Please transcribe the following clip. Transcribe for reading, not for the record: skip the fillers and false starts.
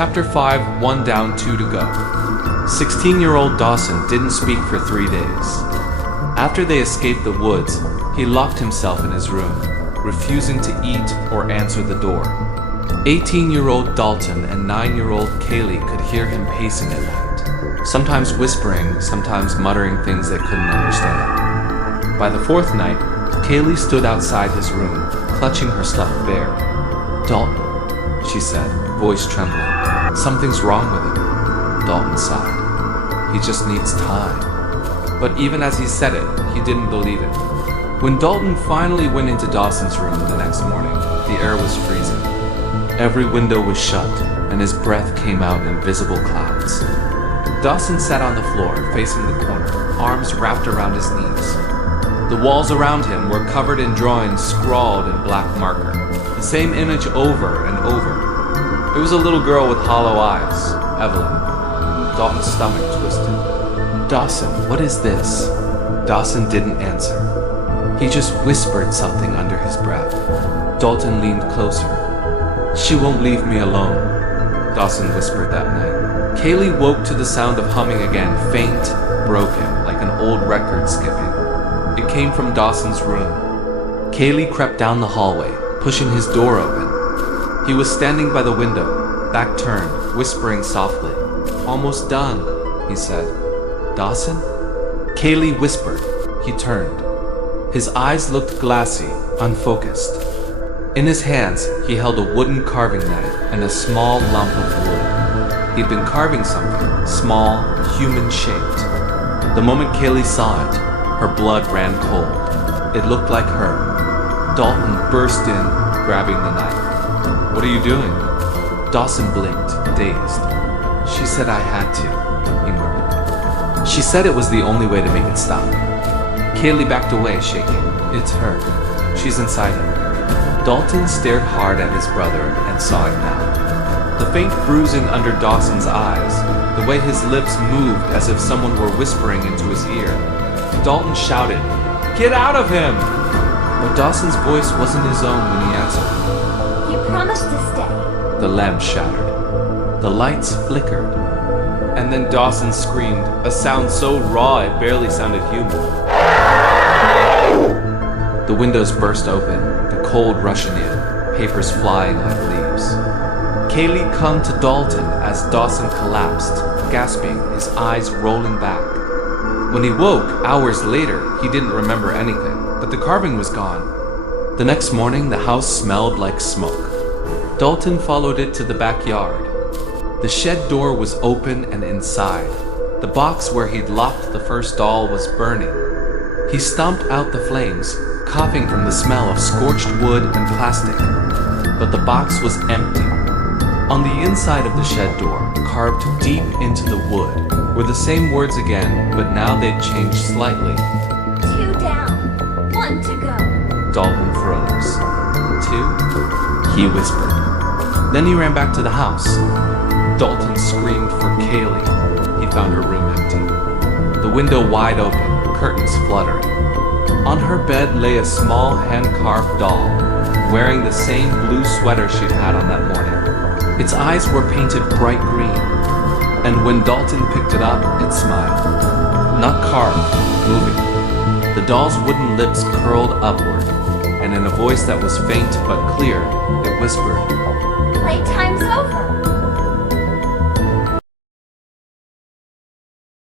Chapter 5, One Down, Two to Go. 16-year-old Dawson didn't speak for 3 days. After they escaped the woods, he locked himself in his room, refusing to eat or answer the door. 18-year-old Dalton and 9-year-old Kaylee could hear him pacing at night, sometimes whispering, sometimes muttering things they couldn't understand. By the 4th night, Kaylee stood outside his room, clutching her stuffed bear. "Dalton," she said, voice trembling. "Something's wrong with him." Dalton sighed. "He just needs time." But even as he said it, he didn't believe it. When Dalton finally went into Dawson's room the next morning, the air was freezing. Every window was shut, and his breath came out in visible clouds. Dawson sat on the floor, facing the corner, arms wrapped around his knees. The walls around him were covered in drawings scrawled in black marker, the same image over and over. It was a little girl with hollow eyes, Evelyn. Dalton's stomach twisted. "Dawson, what is this?" Dawson didn't answer. He just whispered something under his breath. Dalton leaned closer. "She won't leave me alone," Dawson whispered that night. Kaylee woke to the sound of humming again, faint, broken, like an old record skipping. It came from Dawson's room. Kaylee crept down the hallway, pushing his door open. He was standing by the window, back turned, whispering softly. "Almost done," he said. "Dawson?" Kaylee whispered. He turned. His eyes looked glassy, unfocused. In his hands, he held a wooden carving knife and a small lump of wood. He'd been carving something, small, human-shaped. The moment Kaylee saw it, her blood ran cold. It looked like her. Dalton burst in, grabbing the knife. "What are you doing?" Dawson blinked, dazed. "She said I had to," he murmured. "She said it was the only way to make it stop." Kaylee backed away, shaking. "It's her. She's inside him." Dalton stared hard at his brother and saw it now. The faint bruising under Dawson's eyes, the way his lips moved as if someone were whispering into his ear. Dalton shouted, "Get out of him!" But Dawson's voice wasn't his own when he answered. "You promised to stay." The lamp shattered. The lights flickered. And then Dawson screamed, a sound so raw it barely sounded human. The windows burst open, the cold rushing in, papers flying like leaves. Kaylee clung to Dalton as Dawson collapsed, gasping, his eyes rolling back. When he woke, hours later, he didn't remember anything, but the carving was gone. The next morning, the house smelled like smoke. Dalton followed it to the backyard. The shed door was open and inside. The box where he'd locked the first doll was burning. He stomped out the flames, coughing from the smell of scorched wood and plastic. But the box was empty. On the inside of the shed door, carved deep into the wood, were the same words again, but now they'd changed slightly. 2 down, 1 to go. Dalton froze. 2? He whispered. Then he ran back to the house. Dalton screamed for Kaylee. He found her room empty. The window wide open, curtains fluttering. On her bed lay a small hand-carved doll, wearing the same blue sweater she'd had on that morning. Its eyes were painted bright green, and when Dalton picked it up, it smiled. Not carved, moving. The doll's wooden lips curled upward, and in a voice that was faint but clear, it whispered,